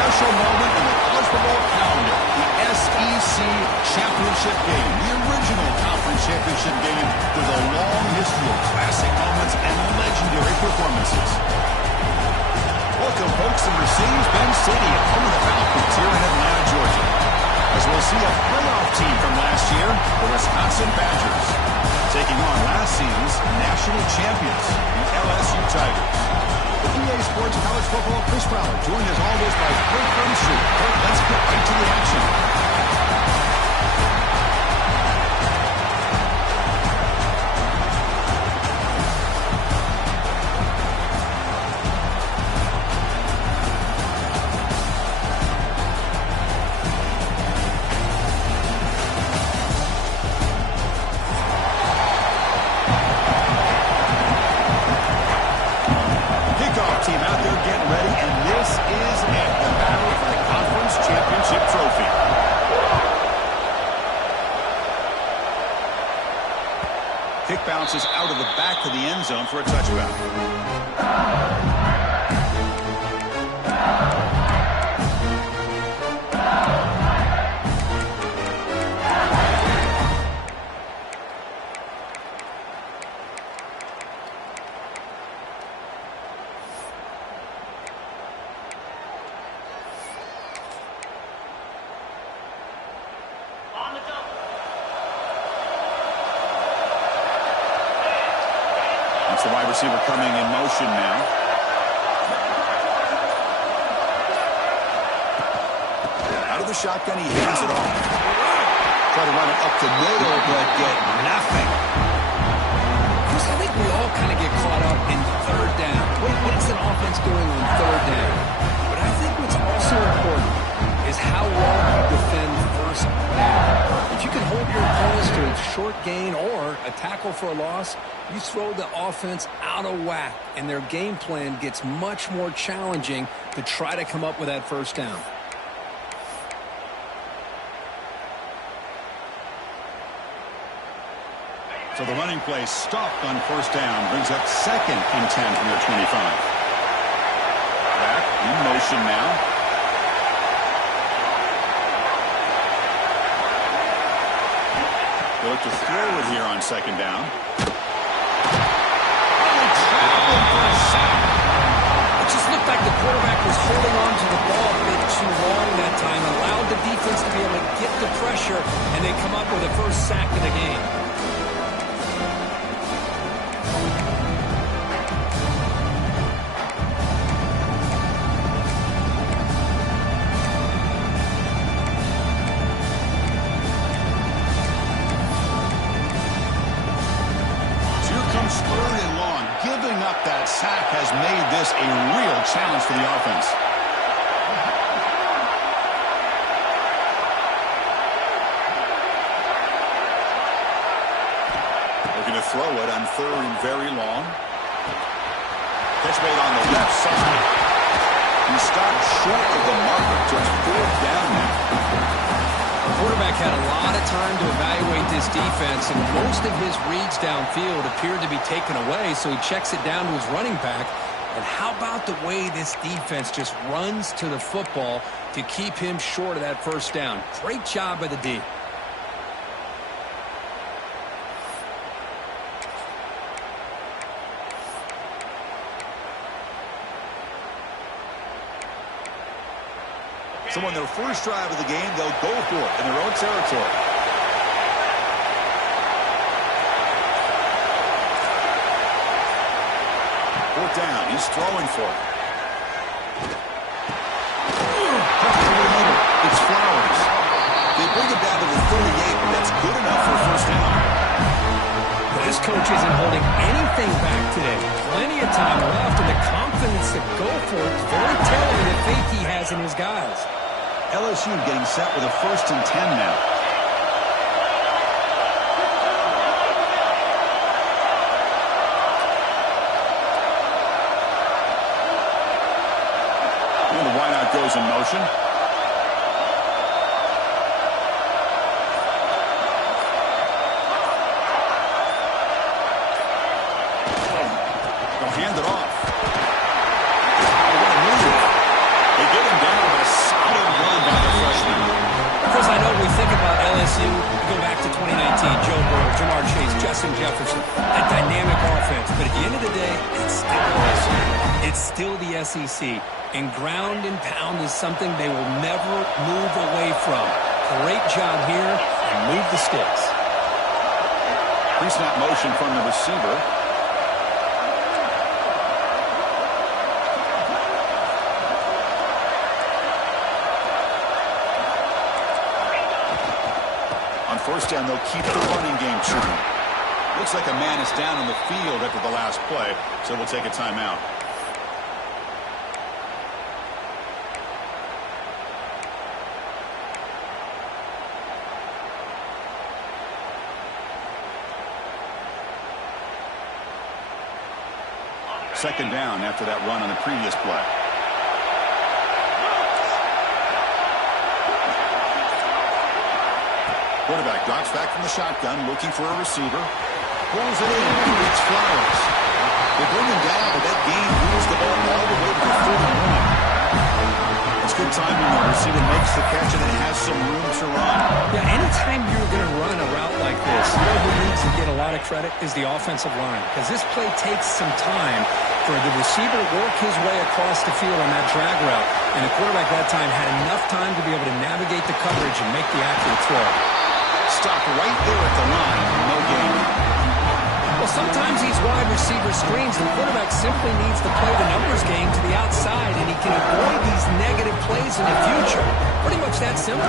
special moment in the college football calendar, the SEC Championship game, the original conference championship game with a long history of classic moments and legendary performances. Welcome, folks, to Mercedes-Benz Stadium, home of the Falcons here in Atlanta, Georgia, as we'll see a playoff team from last year, the Wisconsin Badgers, taking on last season's national champions, the LSU Tigers. The EA Sports College Football Chris Fowler, joined as always by Kirk Burnstreet. Kirk, let's get right to the action. Team out there getting ready, and this is it, the battle for the conference championship trophy. Kick bounces out of the back of the end zone for a touchback. It's the wide receiver coming in motion now. Out of the shotgun, he hands it off. Try to run it up the middle, but get nothing. Chris, I think we all kind of get caught up in third down. What is an offense doing on third down? But I think what's also important is how well you defend first down. If you can hold your opponents to a short gain or a tackle for a loss, you throw the offense out of whack, and their game plan gets much more challenging to try to come up with that first down. So the running play stopped on first down, brings up 2nd and 10 from their 25. Back in motion now. They look to throw it here on 2nd down. It just looked like the quarterback was holding on to the ball a bit too long that time, allowed the defense to be able to get the pressure, and they come up with the first sack of the game. Third and long. Giving up that sack has made this a real challenge for the offense. Looking to throw it on 3rd and very long. Catch made on the left side. He stopped short of the marker, so it's 4th down now. The quarterback had a lot of time to evaluate this defense, and most of his reads downfield appeared to be taken away, so he checks it down to his running back. And how about the way this defense just runs to the football to keep him short of that first down? Great job by the D. So on their first drive of the game, they'll go for it in their own territory. 4th down. He's throwing for it. It's Flowers. They bring it down to the 38, and that's good enough for a first down. This coach isn't holding anything back today. Plenty of time left, and the confidence to go for it is very telling the faith he has in his guys. LSU getting set with a 1st and 10 now. And the wideout goes in motion. They'll hand it off. What a move. They get him down about you think about LSU, you go back to 2019, Joe Burrow, Jamar Chase, Justin Jefferson, that dynamic offense. But at the end of the day, it's still LSU. It's still the SEC. And ground and pound is something they will never move away from. Great job here, and move the sticks. Pre-snap motion from the receiver. On first down, they'll keep the running game shooting. Looks like a man is down on the field after the last play, so we'll take a timeout. Second down after that run on the previous play. Quarterback drops back from the shotgun, looking for a receiver. Pulls it in. It's Flowers. They bring him down, but that gain moves the ball all the way to the 41. It's good timing, though. Receiver makes the catch and it has some room to run. Yeah, anytime you're going to run a route like this, you know who needs to get a lot of credit is the offensive line. Because this play takes some time for the receiver to work his way across the field on that drag route. And the quarterback that time had enough time to be able to navigate the coverage and make the accurate throw. Stopped right there at the line. No gain. Well, sometimes these wide receiver screens, the quarterback simply needs to play the numbers game to the outside, and he can avoid these negative plays in the future. Pretty much that simple.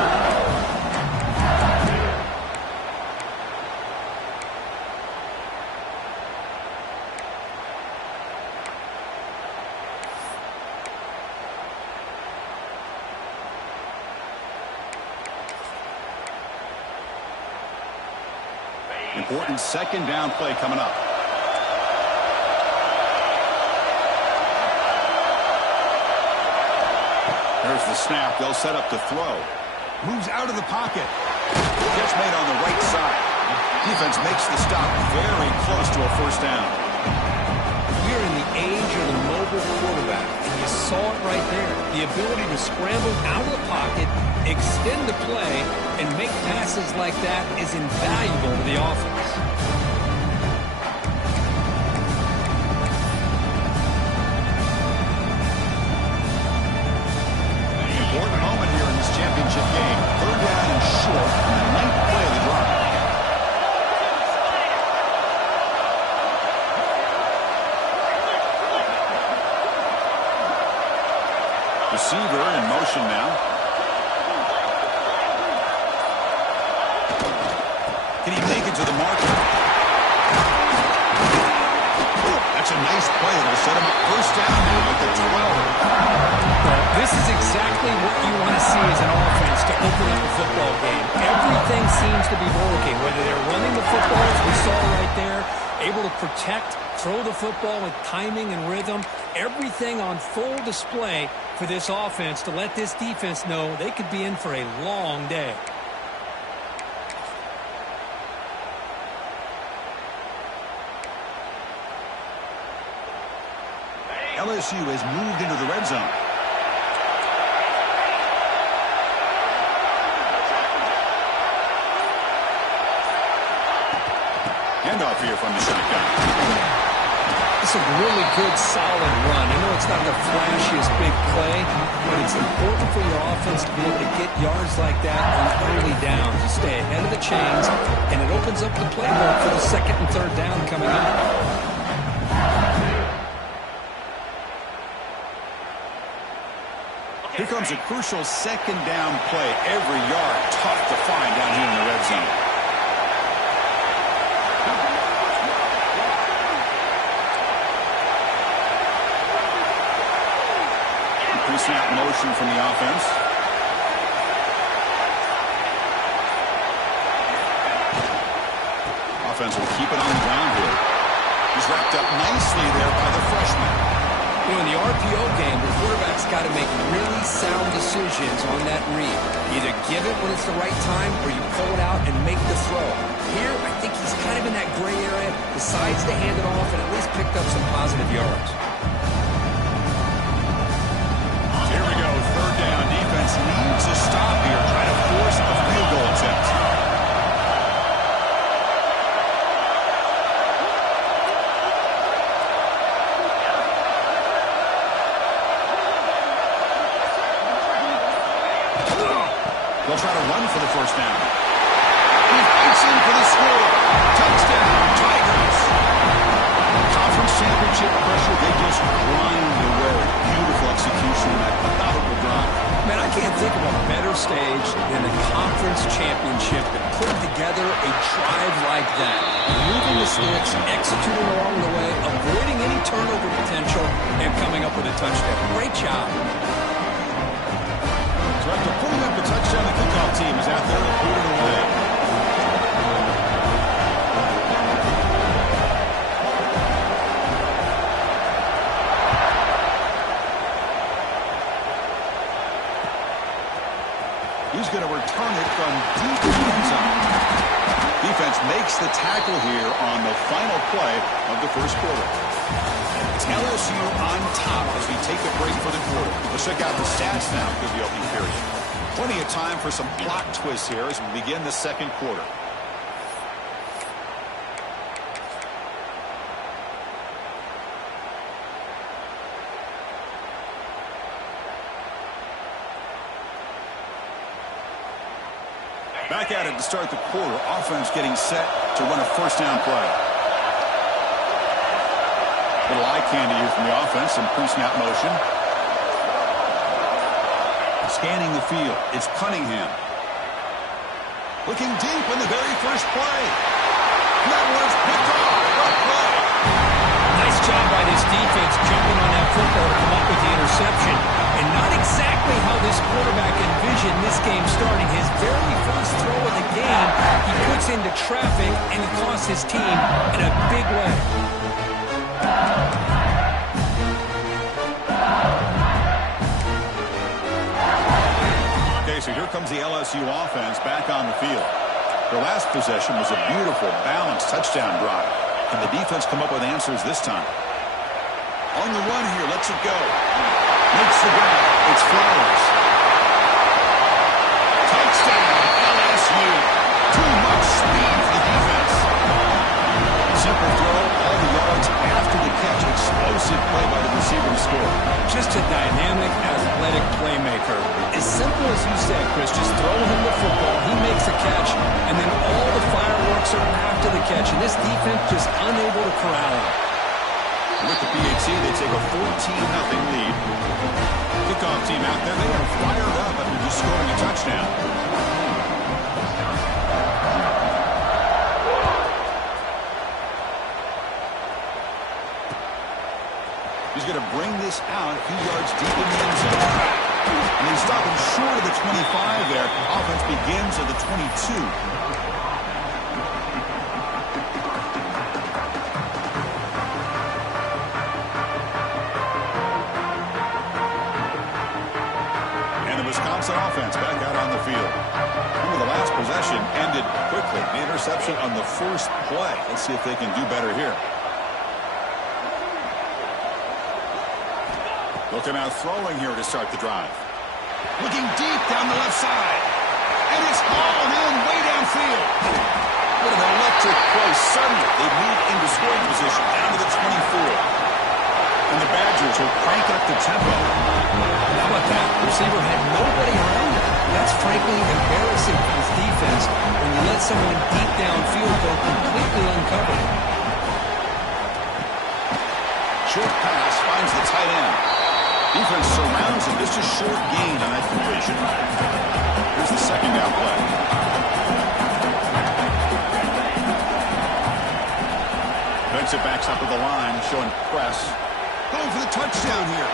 Important second down play coming up. There's the snap. They'll set up the throw. Moves out of the pocket. Catch made on the right side. Defense makes the stop very close to a first down. We're in the age of the mobile quarterback, and you saw it right there. The ability to scramble out of the pocket, extend the play, and make passes like that is invaluable to the offense. Important moment here in this championship game. Third down and short on the ninth play of the drive. Receiver in motion now. Can he make it to the marker? That's a nice play. It'll set him up first down now at the 12. Well, this is exactly what you want to see as an offense to open up a football game. Everything seems to be working, whether they're running the football, as we saw right there, able to protect, throw the football with timing and rhythm, everything on full display for this offense to let this defense know they could be in for a long day. LSU has moved into the red zone. Handoff here from the shotgun. It's a really good, solid run. I know it's not the flashiest big play, but it's important for your offense to be able to get yards like that on early downs to stay ahead of the chains, and it opens up the playbook for the second and third down coming up. Here comes a crucial second down play. Every yard tough to find down here in the red zone. Pre-snap motion from the offense. Offense will keep it on the ground here. He's wrapped up nicely there by the freshman. You know, in the RPO game, the quarterback's got to make really sound decisions on that read. Either give it when it's the right time or you pull it out and make the throw. Here, I think he's kind of in that gray area, decides to hand it off and at least picked up some positive yards. Here we go, third down. Defense needs a stop here, trying to force a field goal. They'll try to run for the first down. He fights in for the score. Touchdown, Tigers. Conference championship pressure, they just grind away. Beautiful execution in that methodical drive. Man, I can't think of a better stage than the conference championship and putting together a drive like that. Moving the sticks, executing along the way, avoiding any turnover potential, and coming up with a touchdown. Great job. So after putting up the touchdown, the kickoff team is out there to put it away. He's going to return it from deep in the end zone. Defense makes the tackle here on the final play of the first quarter. It's LSU on top as we take a break for the quarter. Let's check out the stats now for the opening period. Plenty of time for some plot twists here as we begin the second quarter. Back at it to start the quarter. Offense getting set to run a first down play. Little eye candy here from the offense. Some pre-snap motion. Scanning the field. It's Cunningham. Looking deep in the very first play. That was picked off. What play? Nice job by this defense jumping on that football to come up with the interception. And not exactly how this quarterback envisioned this game starting. His very first throw of the game, he puts into traffic, and it costs his team in a big way. Okay, so here comes the LSU offense back on the field. Their last possession was a beautiful, balanced touchdown drive. Can the defense come up with answers this time? On the run here, lets it go. Makes the grab. It's Flowers. Touchdown, LSU. Too much speed for the defense. Simple throw, all the yards after the catch. Explosive play by the receiver to score. Just a dynamic, athletic playmaker. As simple as you said, Chris, just throw him the football, he makes a catch, and then all the fireworks are after the catch, and this defense just unable to corral him. With the PAT, they take a 14-0 lead. Kickoff team out there, they are fired up after just scoring a touchdown. He's going to bring this out a few yards deep in the end zone. And they stop him short of the 25 there. Offense begins at the 22. Wisconsin offense back out on the field. Remember, the last possession ended quickly. The interception on the first play. Let's see if they can do better here. Looking out throwing here to start the drive. Looking deep down the left side. And it's hauled in way downfield. What an electric play. Suddenly, they move into scoring position down to the 24. And the Badgers will crank up the tempo. How about that? The receiver had nobody around him. That's frankly embarrassing for his defense when you let someone deep downfield go completely uncovered. Short pass finds the tight end. Defense surrounds him. Just a short gain on that completion. Here's the second down play. Defensive backs up at the line, showing press. Going for the touchdown here.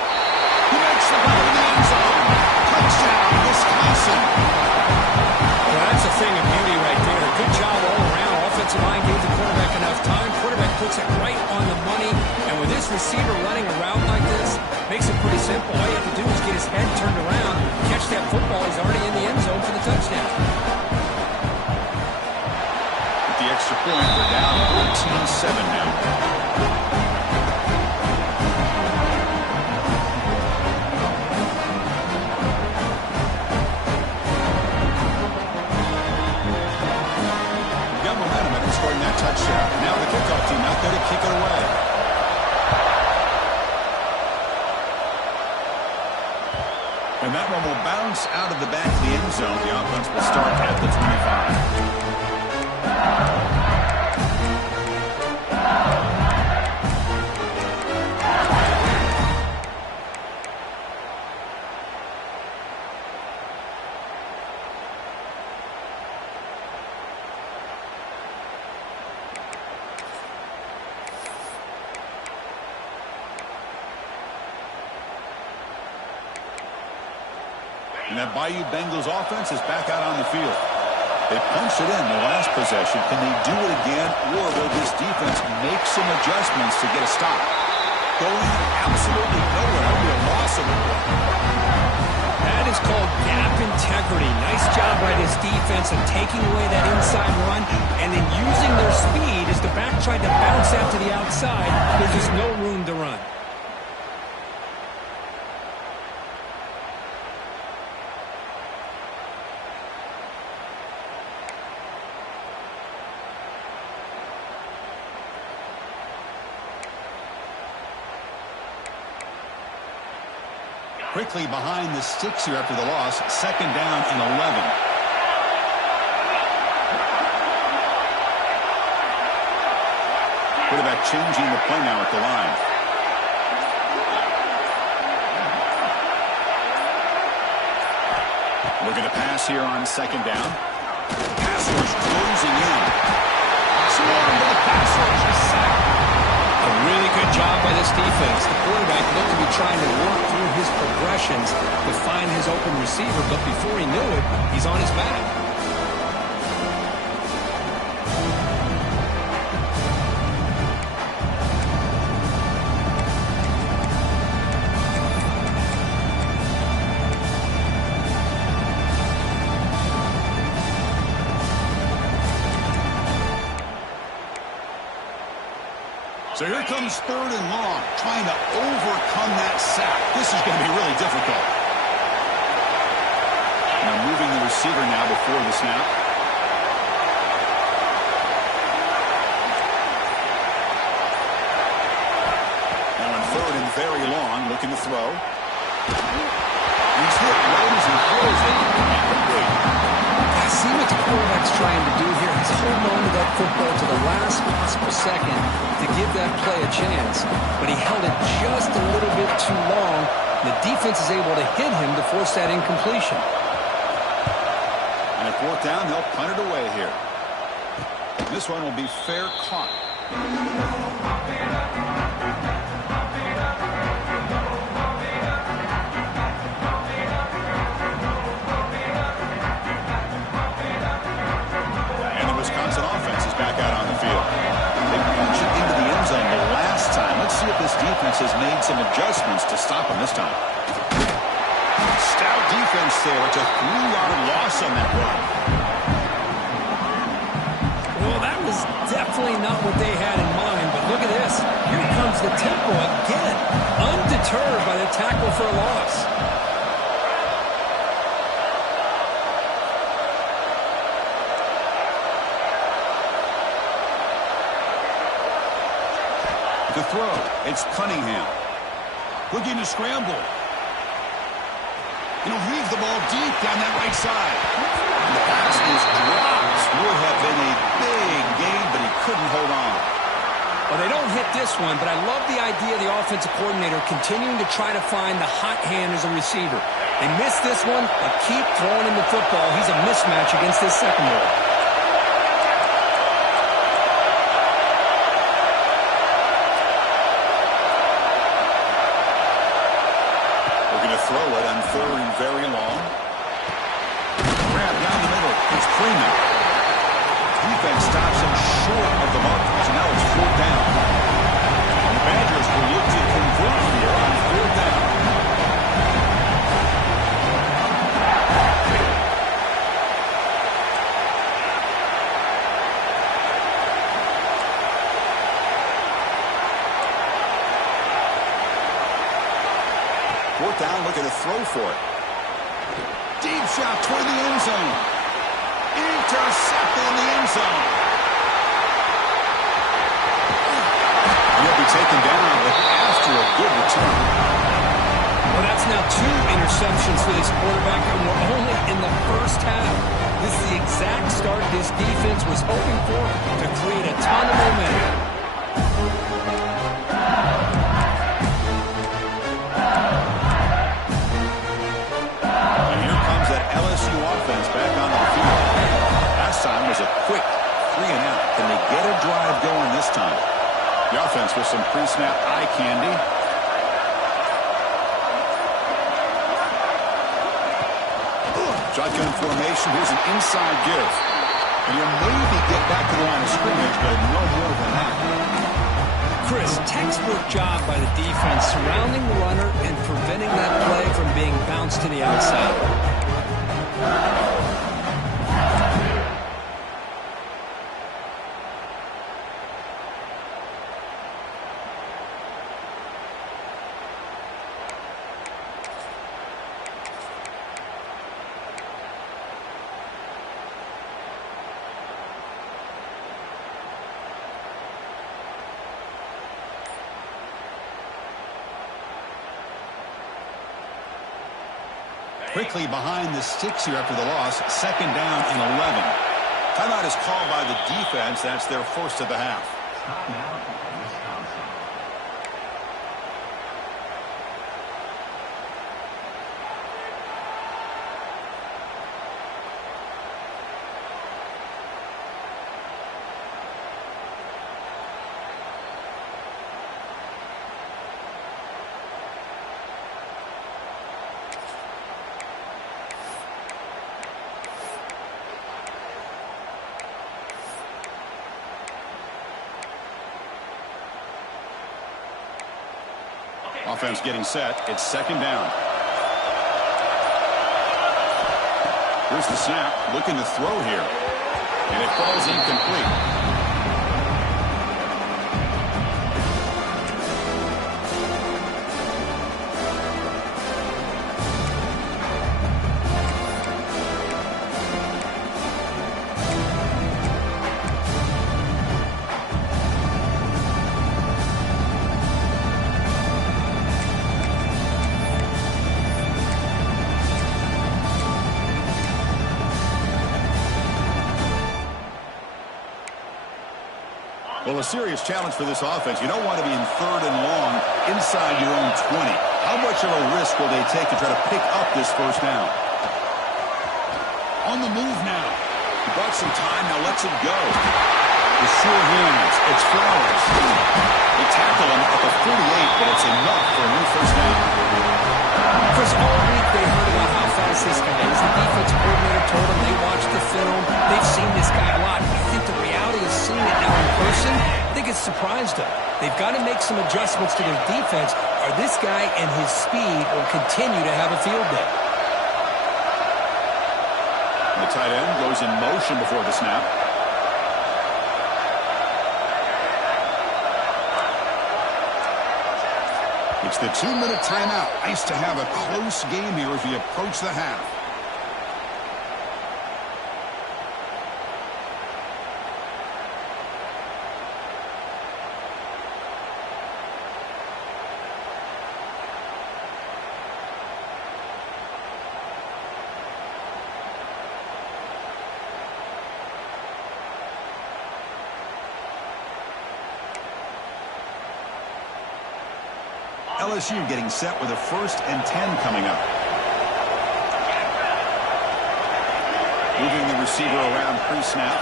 He makes the play in the end zone. Touchdown, Wisconsin. Well, that's a thing of beauty right there. Good job all around. Offensive line gave the quarterback enough time. Quarterback puts it right on the money. And with this receiver running around like this, makes it pretty simple. All you have to do is get his head turned around, catch that football. He's already in the end zone for the touchdown. With the extra point, we're down 14-7 now. Scoring that touchdown. Now the kickoff team out there to kick it away. And that one will bounce out of the back of the end zone. The offense will start at the 25. And that Bayou Bengals offense is back out on the field. They punched it in the last possession. Can they do it again, or will this defense make some adjustments to get a stop? Going absolutely nowhere. That would be a loss of the play. That is called gap integrity. Nice job by this defense of taking away that inside run and then using their speed as the back tried to bounce out to the outside. There's just no room to run. Quickly behind the sticks here after the loss. 2nd down and 11. Quarterback changing the play now at the line. Looking to pass here on 2nd down. Pass rush closing in. Swarm to the pass rush is sacked. A really good job by this defense. The quarterback looked to be trying to work through his progressions to find his open receiver, but before he knew it, he's on his back. So here comes 3rd and long, trying to overcome that sack. This is going to be really difficult. Now moving the receiver now before the snap. Now on 3rd and very long, looking to throw. He's hit right as he throws it. I see what the quarterback's trying to do here. He's holding on to that football to the last possible second to give that play a chance. But he held it just a little bit too long. The defense is able to hit him to force that incompletion. And at 4th down, they'll punt it away here. This one will be fair caught. Defense has made some adjustments to stop him this time. Stout defense there. It's a 3-yard loss on that run. Well, that was definitely not what they had in mind, but look at this. Here comes the tempo again, undeterred by the tackle for a loss. To throw, it's Cunningham. Looking to scramble. And he'll heave the ball deep down that right side. And the pass is dropped. Would have been a big gain, but he couldn't hold on. Well, they don't hit this one, but I love the idea of the offensive coordinator continuing to try to find the hot hand as a receiver. They missed this one, but keep throwing him the football. He's a mismatch against this secondary. Throw it on 3rd and very long. Grab down the middle. It's Freeman. Defense stops him short of the mark. So now it's 4th down. And the Badgers will look to convert here on 4th down. Down, looking to throw for it. Deep shot toward the end zone. Intercepted in the end zone. He'll be taken down, but after a good return. Well, that's now 2 interceptions for this quarterback, and we're only in the first half. This is the exact start this defense was hoping for to create a ton of momentum. And here comes that LSU offense back on the field. Last time was a quick 3-and-out. Can they get a drive going this time? The offense with some pre-snap eye candy. Shotgun formation. Here's an inside give. And he'll maybe get back to the line of scrimmage, but no more than that. Chris, textbook job by the defense surrounding the runner and preventing that play from being bounced to the outside. Quickly behind the sticks here after the loss. 2nd down and 11. Timeout is called by the defense. That's their first of the half. Offense getting set. It's 2nd down. Here's the snap. Looking to throw here. And it falls incomplete. Well, a serious challenge for this offense. You don't want to be in 3rd and long inside your own 20. How much of a risk will they take to try to pick up this first down? On the move now. He bought some time, now lets it go. The sure hands. It's Flowers. They tackle him at the 48, but it's enough for a new first down. Chris, all week they heard about how fast this guy is. The defense coordinator told them they watched the film. They've seen this guy a lot. I think the reality is seeing it now in person, I think it's surprised them. They've got to make some adjustments to their defense, or this guy and his speed will continue to have a field day. The tight end goes in motion before the snap. It's the 2-minute timeout. Nice to have a close game here as we approach the half. LSU getting set with a 1st and 10 coming up. Moving the receiver around pre-snap.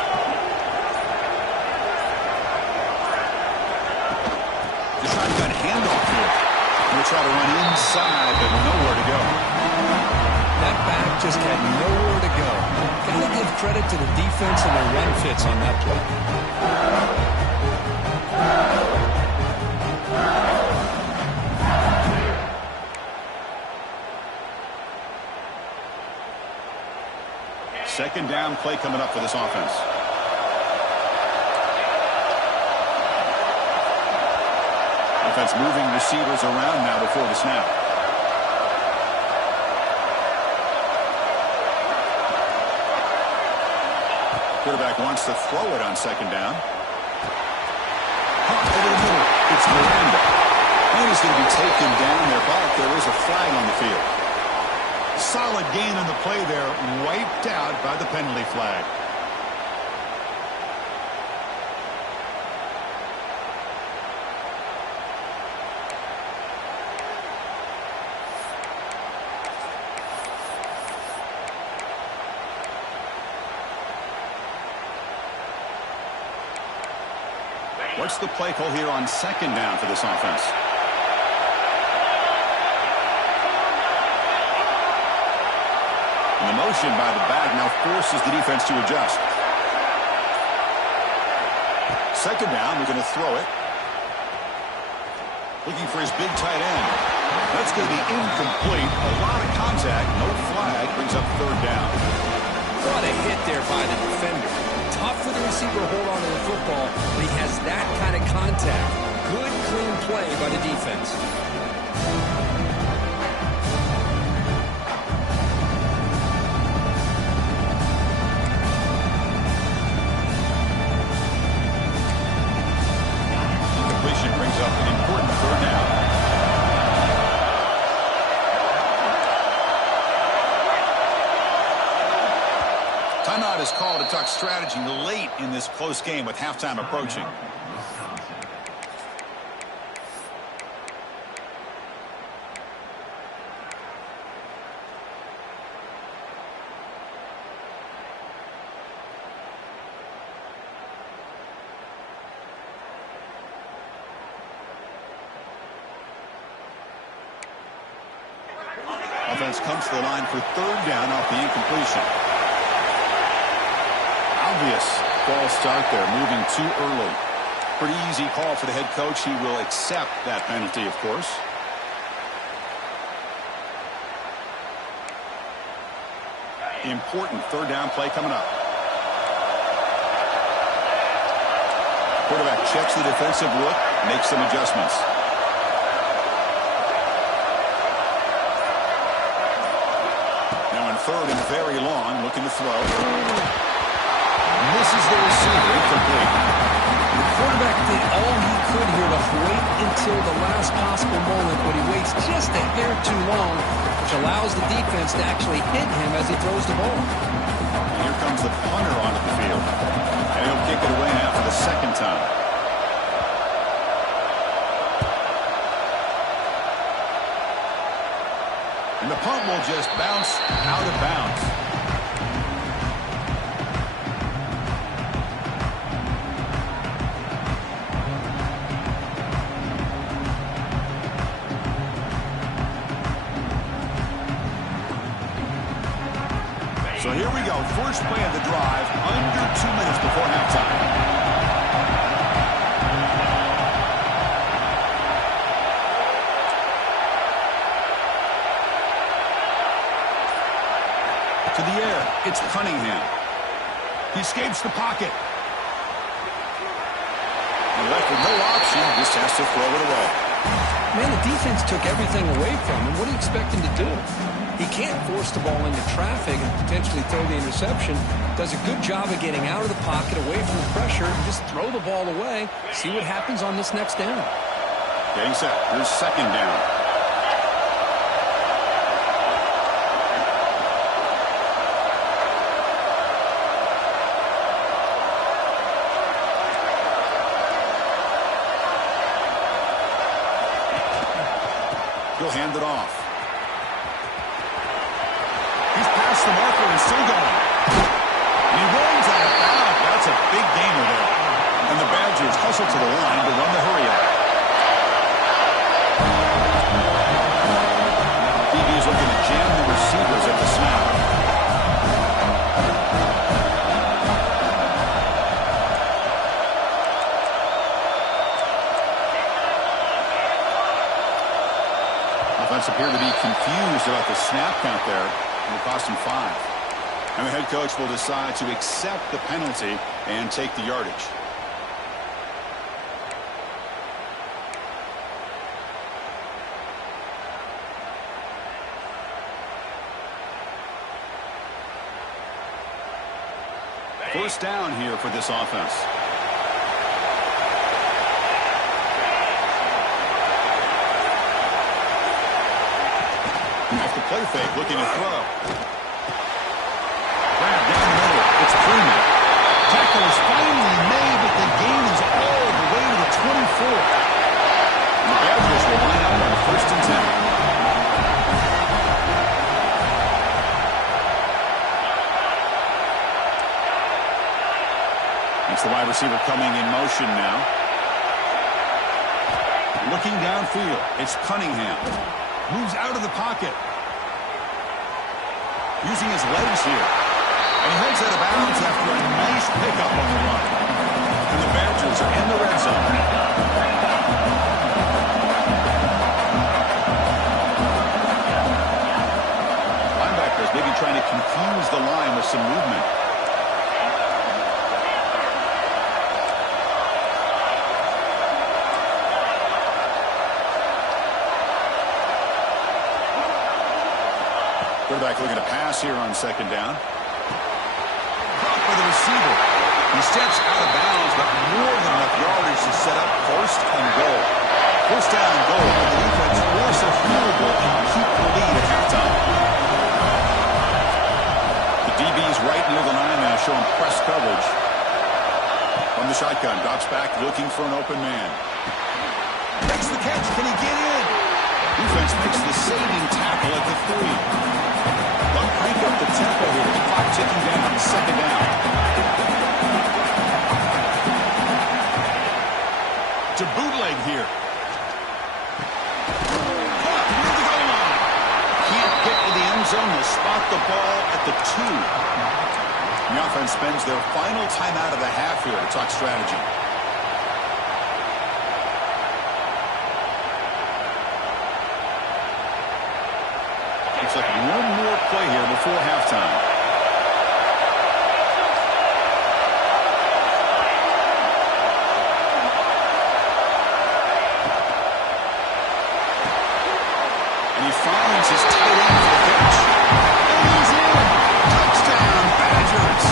The shotgun handoff here. We'll try to run inside, but nowhere to go. That back just had nowhere to go. Got to give credit to the defense and their run fits on that play. Second down play coming up for this offense. Offense moving receivers around now before the snap. Quarterback wants to throw it on 2nd down. Hot over the middle. It's Miranda. And he's going to be taken down there, but there is a flag on the field. Solid gain on the play there, wiped out by the penalty flag. What's the play call here on second down for this offense? And the motion by the back now forces the defense to adjust. Second down, we're going to throw it. Looking for his big tight end. That's going to be incomplete. A lot of contact, no flag, brings up third down. What a hit there by the defender. Tough for the receiver to hold on to the football, but he has that kind of contact. Good, clean play by the defense. Incompletion brings up an important third down. Timeout is called to talk strategy late in this close game with halftime approaching. Offense comes to the line for third down off the incompletion. Obvious false start there, moving too early. Pretty easy call for the head coach. He will accept that penalty, of course. Important third down play coming up. Quarterback checks the defensive look, makes some adjustments. Now in third and very long, looking to throw. Misses the receiver, incomplete. The quarterback did all he could here to wait until the last possible moment, but he waits just a hair too long, which allows the defense to actually hit him as he throws the ball. And here comes the punter onto the field. And he'll kick it away now for the second time. And the punt will just bounce out of bounds. So here we go, first play of the drive, under 2 minutes before halftime. To the air, it's Cunningham. He escapes the pocket. And left with no option, just has to throw it away. Man, the defense took everything away from him. What do you expect him to do? He can't force the ball into traffic and potentially throw the interception. Does a good job of getting out of the pocket, away from the pressure, and just throw the ball away. See what happens on this next down. Getting set. Here's second down. He'll hand it off. He's past the marker and still going. And he rolls out of bounds. That's a big gainer there. And the Badgers hustle to the line to run the hurry-up. DB's looking to jam the receivers at the snap. Offense appear to be confused about the snap count there. It will cost him 5. And the head coach will decide to accept the penalty and take the yardage. First down here for this offense. play fake, looking to throw. Grab down the middle. It's Freeman. Tackle is finally made, but the gain is all the way to the 24. And the Badgers will line up on 1st and 10. It's the wide receiver coming in motion now. Looking downfield. It's Cunningham. Moves out of the pocket. Using his legs here. And he heads out of bounds after a nice pickup on the run. And the Badgers are in the red zone. Linebackers maybe trying to confuse the line with some movement. Quarterback looking to pass here on 2nd down. Caught by the receiver. He steps out of bounds, but more than enough yardage to set up 1st and goal. 1st down and goal, and the defense force a field goal and keep the lead at halftime. The DB's right near the line now, showing press coverage. From the shotgun, drops back, looking for an open man. Makes the catch. Can he get in? Defense makes the saving tackle at the 3. They'll crank up the tempo here. The clock ticking down. 2nd down. To bootleg here. Caught near the goal line. Can't get to the end zone. They'll spot the ball at the 2. The offense spends their final timeout of the half here to talk strategy. Looks like one more play here before halftime. And he finds his tight end for the catch. And he's in. Touchdown, Badgers.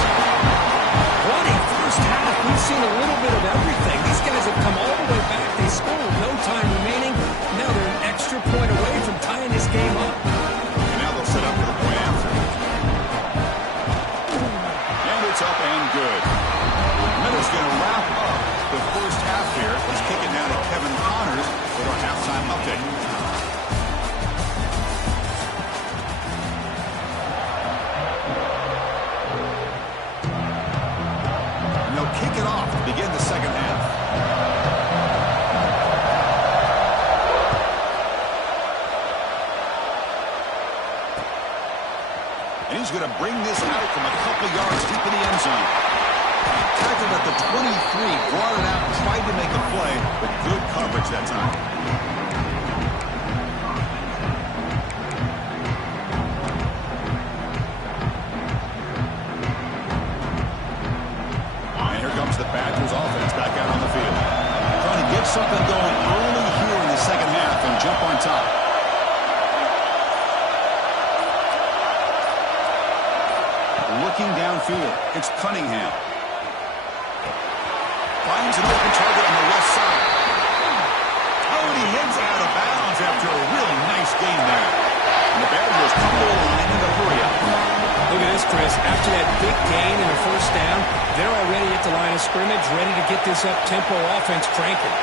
What a first half. We've seen a little bit of everything. These guys have come all the way back. They scored with no time remaining. Now they're an extra point away from tying this game up. Set up for the point after. And it's up and good. Miller's going to wrap up the first half here. Let's kick it now to Kevin Connors with our halftime update. And they'll kick it off to begin the second half. And he's going to bring this out from a couple yards deep in the end zone. Tackled at the 23, brought it out, tried to make a play, but good coverage that time. And here comes the Badgers offense back out on the field. Trying to get something going early here in the second half and jump on top. Looking downfield, it's Cunningham. Finds an open target on the left side. Oh, and he heads out of bounds after a really nice gain there. And the Badgers come to the line in a hurry up. Look at this, Chris. After that big gain and a 1st down, they're already at the line of scrimmage, ready to get this up-tempo offense cranking.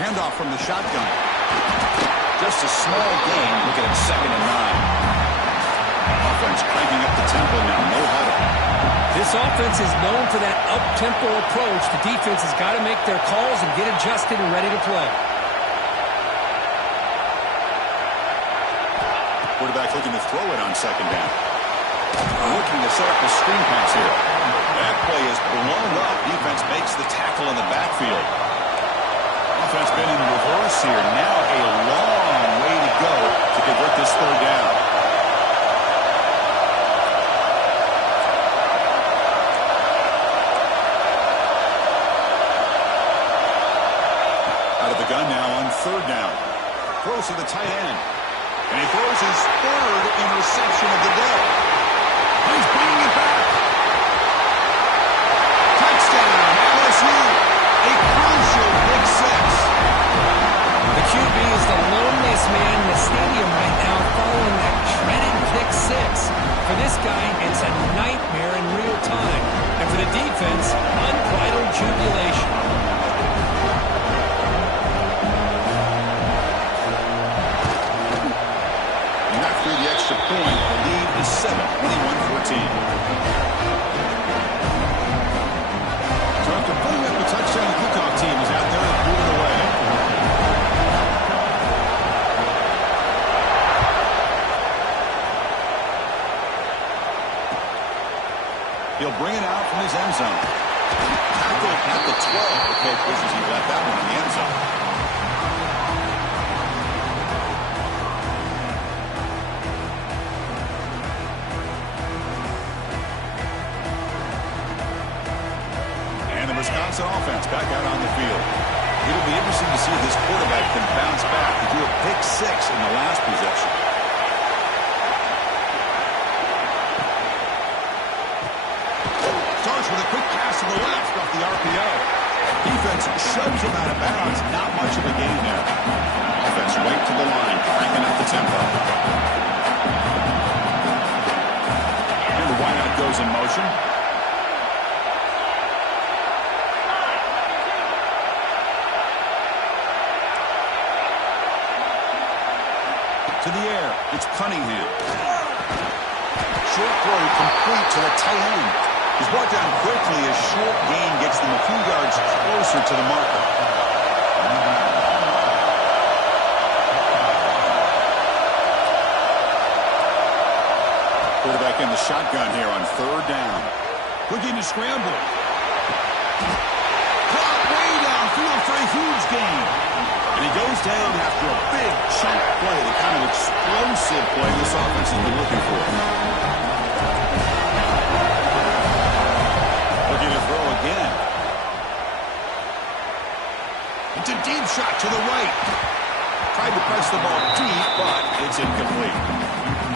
Handoff from the shotgun. Just a small gain. Looking at 2nd and 9. Offense cranking up the tempo now. No huddle. This offense is known for that up-tempo approach. The defense has got to make their calls and get adjusted and ready to play. Quarterback looking to throw it on 2nd down. Looking to set up a screen pass here. That play is blown up. Defense makes the tackle in the backfield. Offense been in reverse here. Now a long way to go to convert this 3rd down. Out of the gun now on 3rd down. Throws to the tight end. And he throws his 3rd interception of the day. He's bringing it back. Touchdown, LSU. A crucial pick six. The QB is the loneliest man in the stadium right now following that dreaded pick six. For this guy, it's a nightmare in real time. And for the defense, unbridled jubilation. Not through the extra point. The lead is 7, 21-14. So after putting up the touchdown, the kickoff team is out there to boot it away. He'll bring it out from his end zone. Tackle at the 12. The coach wishes he left that one in the end zone. And the Wisconsin offense back out on the field. It'll be interesting to see if this quarterback can bounce back to do a pick six in the last possession. With a quick pass to the left off the RPO. Defense shoves him out of bounds. Not much of a gain there. Offense right to the line, cranking up the tempo. And the wideout goes in motion. To the air, it's Cunningham. Short throw complete to the tight end. He's brought down quickly as short gain gets them a few yards closer to the marker. Quarterback in the shotgun here on third down. Looking to scramble. Caught way downfield for a huge gain. And he goes down after a big chunk play, the kind of explosive play this offense has been looking for. Looking to throw again. It's a deep shot to the right. Tried to press the ball deep, but it's incomplete.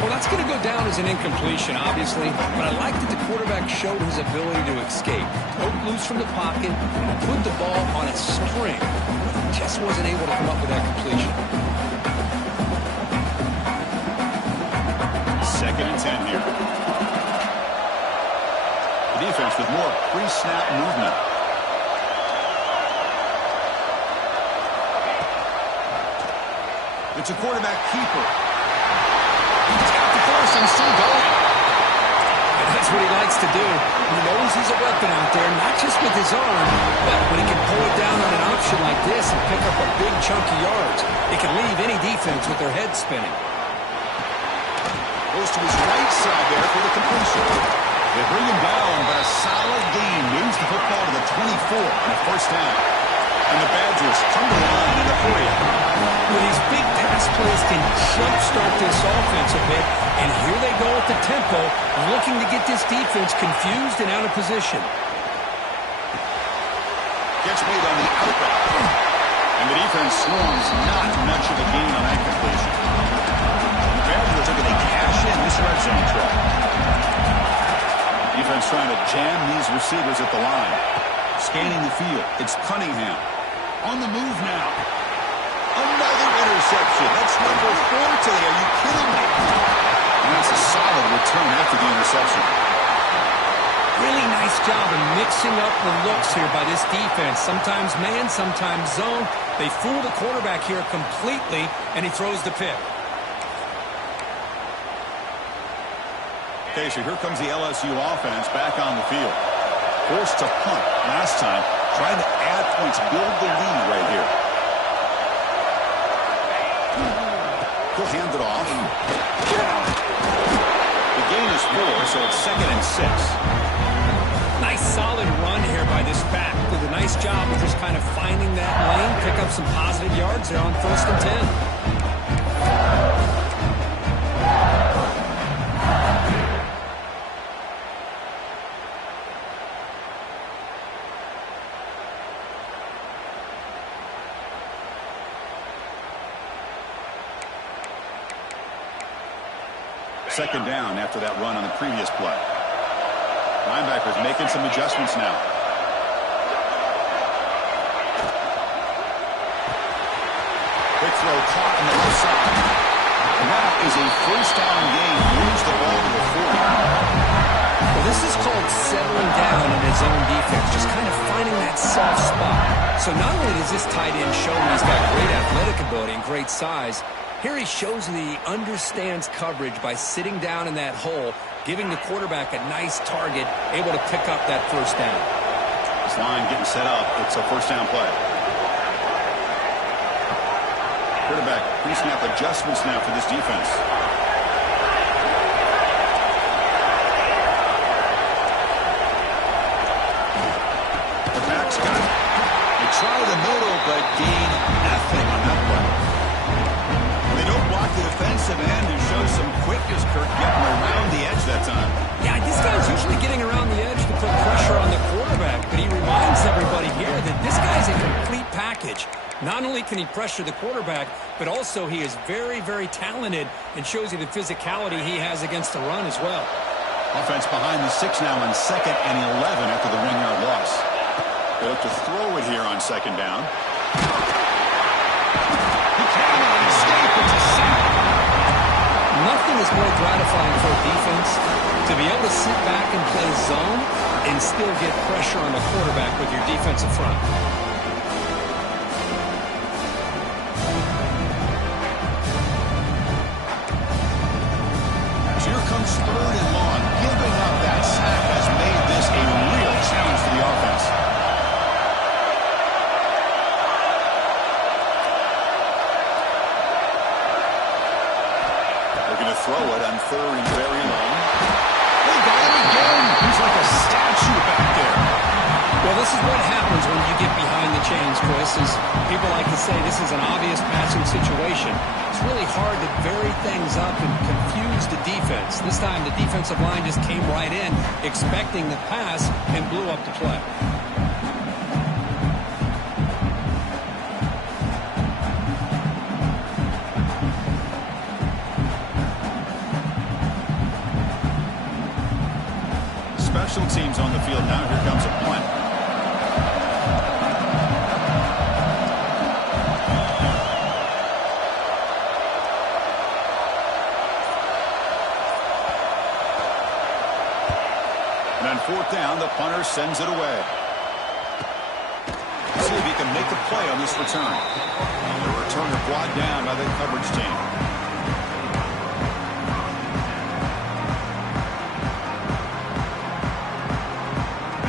Well, that's going to go down as an incompletion, obviously, but I like that the quarterback showed his ability to escape. Broke loose from the pocket and put the ball on a string. Just wasn't able to come up with that completion. 2nd and 10 here. The defense with more pre-snap movement. It's a quarterback keeper. He's got the force and still going. And that's what he likes to do. He knows he's a weapon out there, not just with his arm, but when he can pull it down on an option like this and pick up a big chunk of yards, it can leave any defense with their head spinning. Goes to his right side there for the completion. They bring him down, but a solid gain moves the football to the 24 on a first down. And the Badgers come to the line in the 40. Well, these big pass plays can jumpstart this offense a bit, and here they go at the tempo, looking to get this defense confused and out of position. Gets made on the outright. And the defense swarms not much of a gain on that completion. And the Badgers are going to cash in this red zone trap. Defense trying to jam these receivers at the line. Scanning the field. It's Cunningham. On the move now. Another interception. That's number 4 today. Are you kidding me? And that's a solid return after the interception. Really nice job of mixing up the looks here by this defense. Sometimes man, sometimes zone. They fool the quarterback here completely, and he throws the pick. Okay, so here comes the LSU offense back on the field. Forced to punt last time. Trying to add points, build the lead right here. He'll hand it off. The gain is 4, so it's 2nd and 6. Nice solid run here by this back. Did a nice job of just kind of finding that lane, pick up some positive yards there on 1st and 10. Second down after that run on the previous play. Linebackers making some adjustments now. Quick throw caught on the left side. And that is a first down gain. Moves the ball to the 40. Well, this is called settling down in his own defense, just kind of finding that soft spot. So not only does this tight end show he's got great athletic ability and great size, here he shows that he understands coverage by sitting down in that hole, giving the quarterback a nice target, able to pick up that first down. This line getting set up. It's a first down play. Quarterback pre-snap adjustments now for this defense. The back's got it. They try the middle, but gain nothing on that play. They don't block the defensive end who shows some quickness, Kirk, getting around the edge that time. Yeah, this guy's usually getting around the edge to put pressure on the quarterback, but he reminds everybody here that this guy's a complete package. Not only can he pressure the quarterback, but also he is very, very talented and shows you the physicality he has against the run as well. Offense behind the 6 now on 2nd and 11 after the 1-yard loss. They look to throw it here on 2nd down. He cannot escape. It's a sack. Nothing is more gratifying for a defense to be able to sit back and play zone and still get pressure on the quarterback with your defensive front. Comes 3rd and long. Giving up that sack has made this a real challenge for the offense. Looking to throw it on 3rd and very long. They got him again. He's like a statue back there. Well, this is what happens when you get behind the chains, Chris. Is people like to say this is an obvious passing situation. It's really hard to vary things up and confuse the defense. This time the defensive line just came right in, expecting the pass, and blew up the play. Special teams on the field now. Here comes a punt. And on 4th down, the punter sends it away. See if he can make the play on this return. The returner brought down by the coverage team.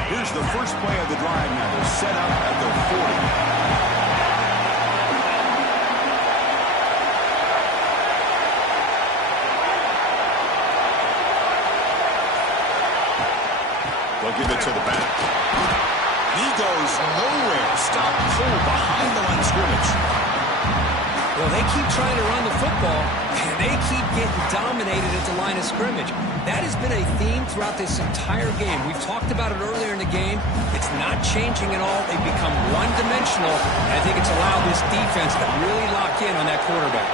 Here's the first play of the drive now. They're set up at the 40. They'll give it to the back. He goes nowhere. Stop cold behind the line of scrimmage. Well, they keep trying to run the football, and they keep getting dominated at the line of scrimmage. That has been a theme throughout this entire game. We've talked about it earlier in the game. It's not changing at all. They've become one-dimensional, and I think it's allowed this defense to really lock in on that quarterback.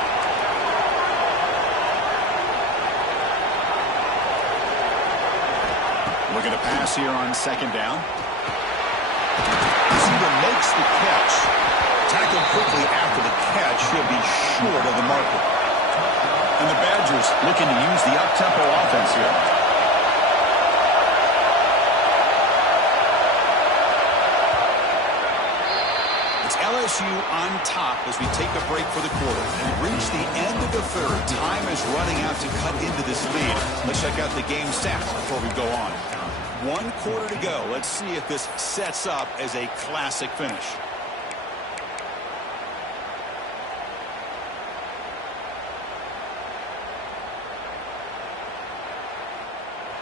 Looking to pass here on 2nd down. Receiver makes the catch. Tackled quickly after the catch. He'll be short of the marker. And the Badgers looking to use the up-tempo offense here. It's LSU on top as we take a break for the quarter. We've reached the end of the 3rd. Time is running out to cut into this lead. Let's check out the game stats before we go on. 1 quarter to go. Let's see if this sets up as a classic finish.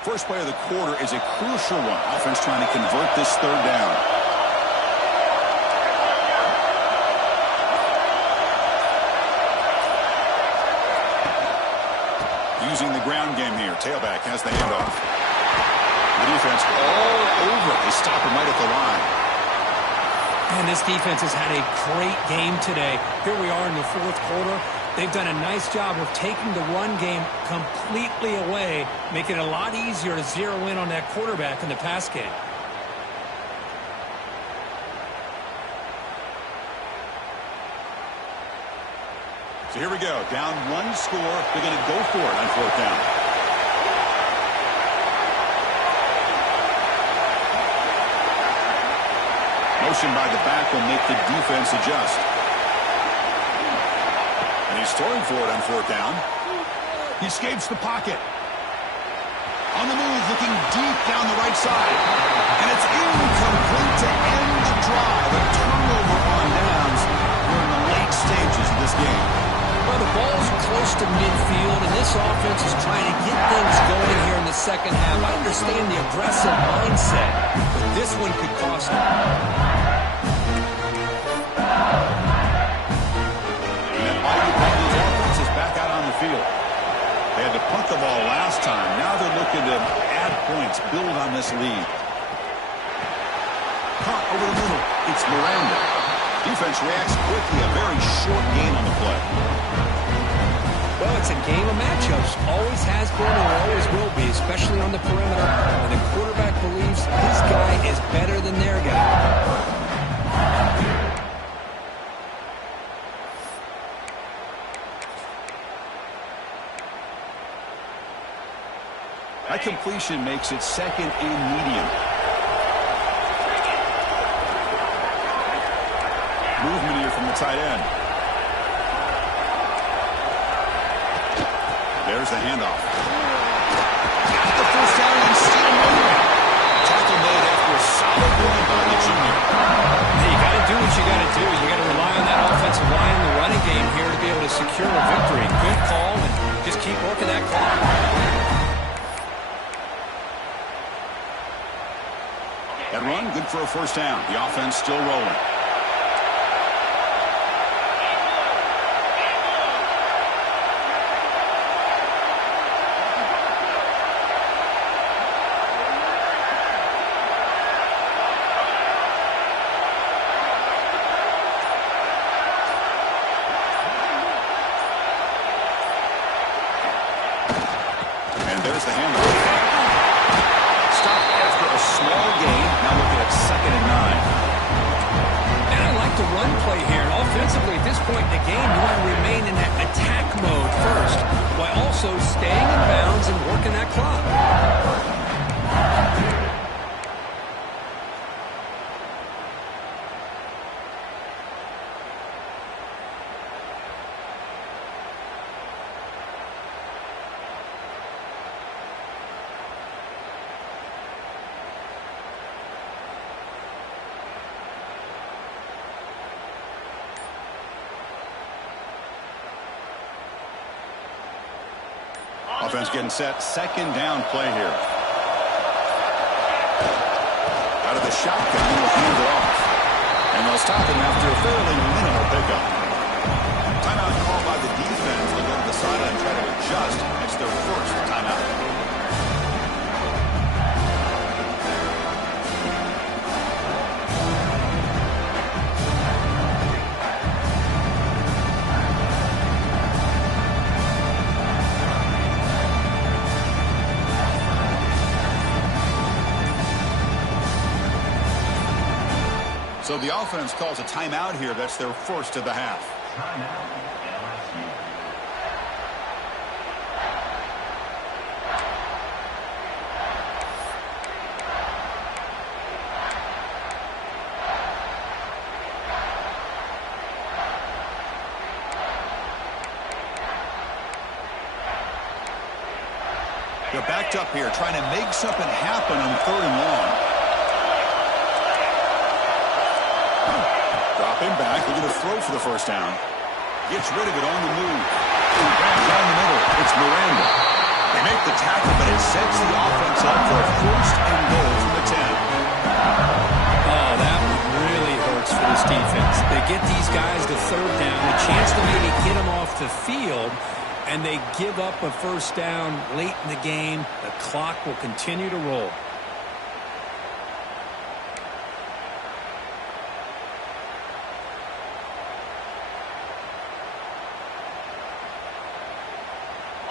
First play of the quarter is a crucial one. Offense trying to convert this 3rd down. Using the ground game here. Tailback has the handoff. The defense all over. They stop him right at the line. And this defense has had a great game today. Here we are in the 4th quarter. They've done a nice job of taking the run game completely away, making it a lot easier to zero in on that quarterback in the pass game. So here we go. Down one score. They're going to go for it on fourth down. Motion by the back will make the defense adjust. And he's throwing for it on fourth down. He escapes the pocket. On the move, looking deep down the right side. And it's incomplete to end the drive. A turnover on downs. We're in the late stages of this game. Well, the ball's close to midfield, and this offense is trying to get things going here in the second half. I understand the aggressive mindset, but this one could cost them. Field. They had to punt the ball last time. Now they're looking to add points, build on this lead. Caught over the middle. It's Miranda. Defense reacts quickly. A very short gain on the play. Well, it's a game of matchups. Always has been and always will be, especially on the perimeter. And the quarterback believes his guy is better than their guy. That completion makes it second and medium. Movement here from the tight end. There's the handoff. Got the first down and still moving. Tackle made after a solid run by the junior. Hey, you got to do what you got to do. You got to rely on that offensive line in the running game here to be able to secure a victory. Good call, and just keep working that clock. That run, good for a first down. The offense still rolling. And there's the handoff. Stop after a small gain. Now looking at 2nd and 9. And I like the run play here. And offensively, at this point in the game, you want to remain in that attack mode first, while also staying in bounds and working that clock. Offense getting set. 2nd down play here. Out of the shotgun, he'll hand it off. And they'll stop him after a fairly minimal pickup. Timeout called by the defense. They'll go to the sideline and try to adjust. It's their first timeout. So the offense calls a timeout here. That's their first of the half. They're backed up here, trying to make something happen on 3rd and long. Dropping back, they're going to throw for the first down. Gets rid of it on the move. Back down the middle, it's Miranda. They make the tackle, but it sets the offense up for a 1st and goal from the 10. Oh, that really hurts for this defense. They get these guys to 3rd down, a chance to maybe get them off the field, and they give up a first down late in the game. The clock will continue to roll.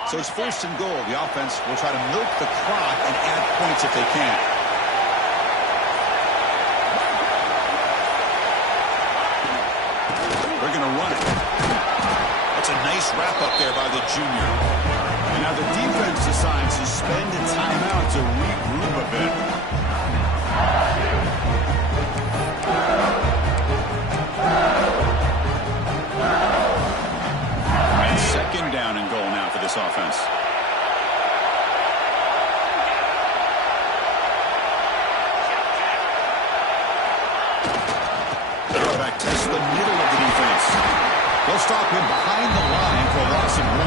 So it's first and goal. The offense will try to milk the clock and add points if they can. They're going to run it. That's a nice wrap-up there by the junior. And now the defense decides to spend a timeout to regroup a bit. And second down and goal now for this offense. The quarterback tests the middle of the defense. They'll stop him behind the line for a loss of 1.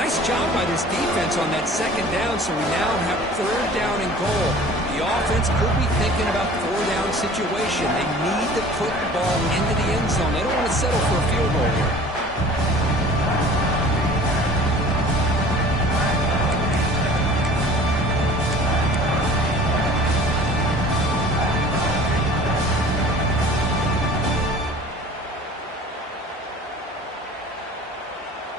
Nice job by this defense on that second down, so we now have third down and goal. The offense could be thinking about four-down situation. They need to put the ball into the end zone. They don't want to settle for a field goal here.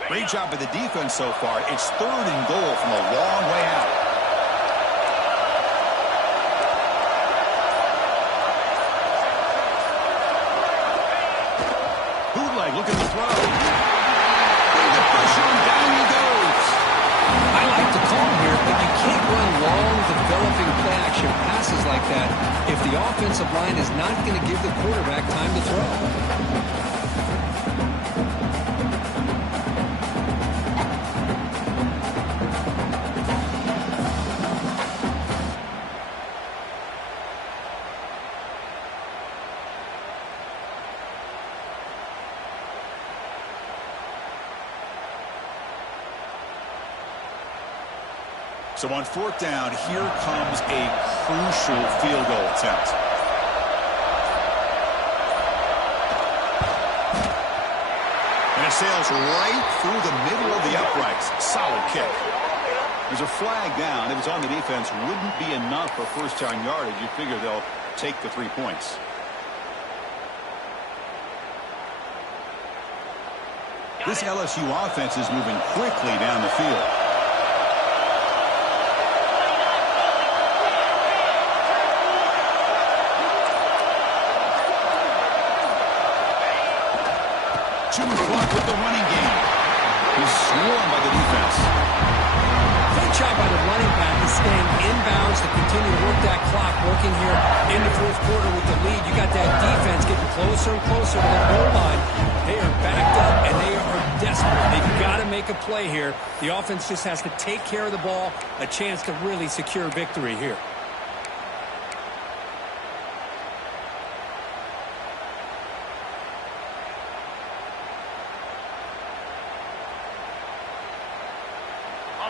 Great job by the defense so far. It's third and goal from a long way out. Bootleg looking to throw. Bring the pressure and down he goes. I like the call here, but you can't run long, developing play-action passes like that if the offensive line is not going to give the quarterback time to throw. So on fourth down, here comes a crucial field goal attempt. And it sails right through the middle of the uprights. Solid kick. There's a flag down. If it's on the defense, wouldn't be enough for first down yardage. You figure they'll take the 3 points. This LSU offense is moving quickly down the field. With the running game. He's swarmed by the defense. Great job by the running back is staying inbounds to continue to work that clock, working here in the fourth quarter with the lead. You got that defense getting closer and closer to the goal line. They are backed up, and they are desperate. They've got to make a play here. The offense just has to take care of the ball, a chance to really secure victory here.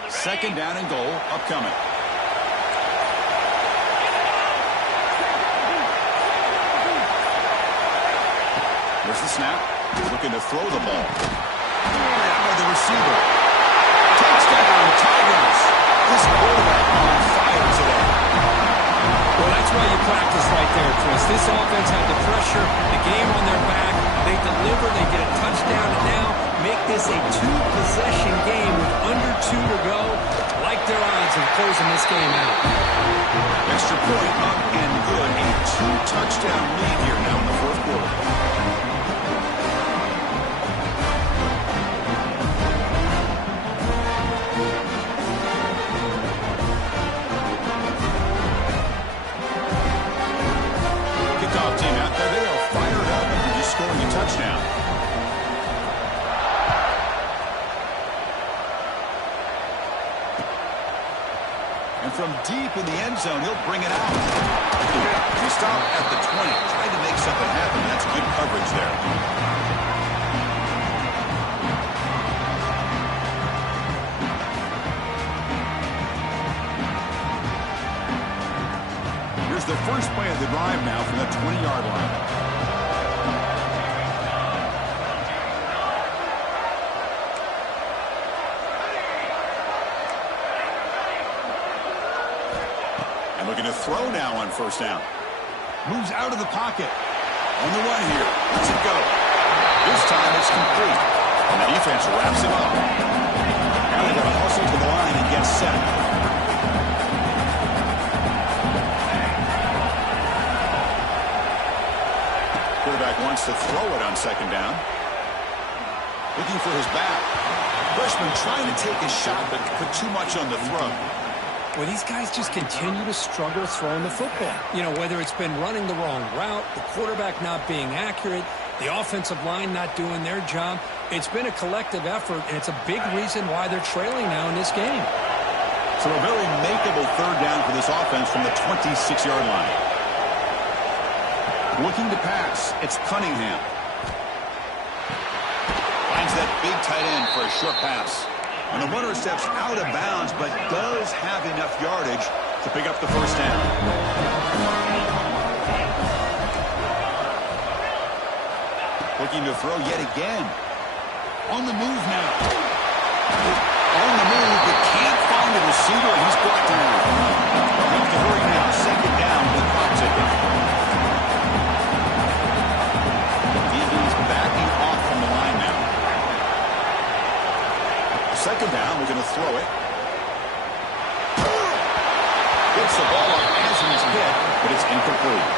Second down and goal upcoming. There's the snap. Looking to throw the ball. Out by the receiver. Touchdown, Tigers. This quarterback on fire today. Well, that's why you practice right there, Chris. This offense had the pressure, the game on their back. They deliver, they get a touchdown, and now make this a two-possession game with under 2 to go. Like their odds of closing this game out. Extra point up and good. A 2-touchdown lead here now in the fourth quarter. Kickoff team out there. They are fired up after just scoring a touchdown. And from deep in the end zone, he'll bring it out. He stopped at the 20, trying to make something happen. That's good coverage there. Here's the first play of the drive now from the 20-yard line. Looking to throw now on first down. Moves out of the pocket. On the run here. Lets it go. This time it's complete. And the defense wraps him up. Now they've got to hustle to the line and get set. Quarterback wants to throw it on second down. Looking for his back. Freshman trying to take his shot, but put too much on the throw. Well, these guys just continue to struggle throwing the football. You know, whether it's been running the wrong route, the quarterback not being accurate, the offensive line not doing their job. It's been a collective effort, and it's a big reason why they're trailing now in this game. So a very makeable third down for this offense from the 26-yard line. Looking to pass, it's Cunningham. Finds that big tight end for a short pass. And the runner steps out of bounds, but does have enough yardage to pick up the first down. Looking to throw yet again. On the move now. On the move, but can't find a receiver, and he's brought down. They'll have to hurry now. Second down with the clock ticking. DB's backing off from the line now. Second down, we're going to throw it. Gets the ball off as he's hit, but it's incomplete.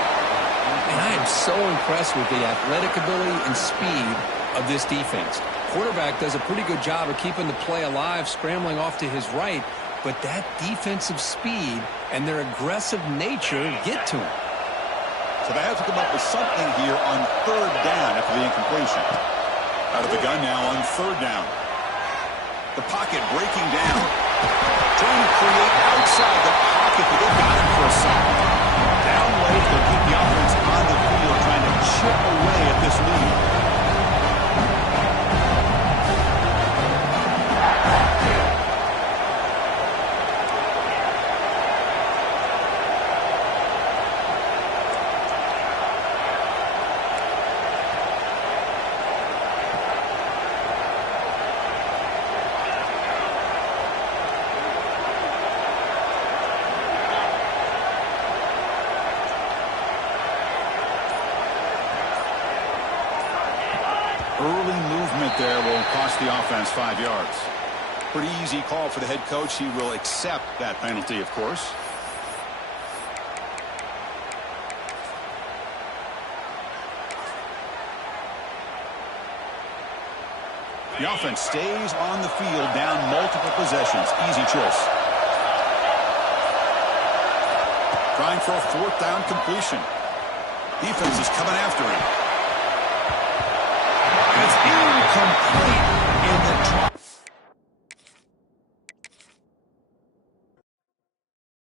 And I am so impressed with the athletic ability and speed of this defense. Quarterback does a pretty good job of keeping the play alive, scrambling off to his right, but that defensive speed and their aggressive nature get to him. So they have to come up with something here on third down after the incompletion. Out of the gun now on third down. The pocket breaking down. Trying to create outside the pocket, but they got it for a second. Down late, they'll keep the offense on the field, trying to chip away at this lead. Early movement there will cost the offense 5 yards. Pretty easy call for the head coach. He will accept that penalty, of course. The offense stays on the field, down multiple possessions. Easy choice. Trying for a fourth down completion. Defense is coming after him.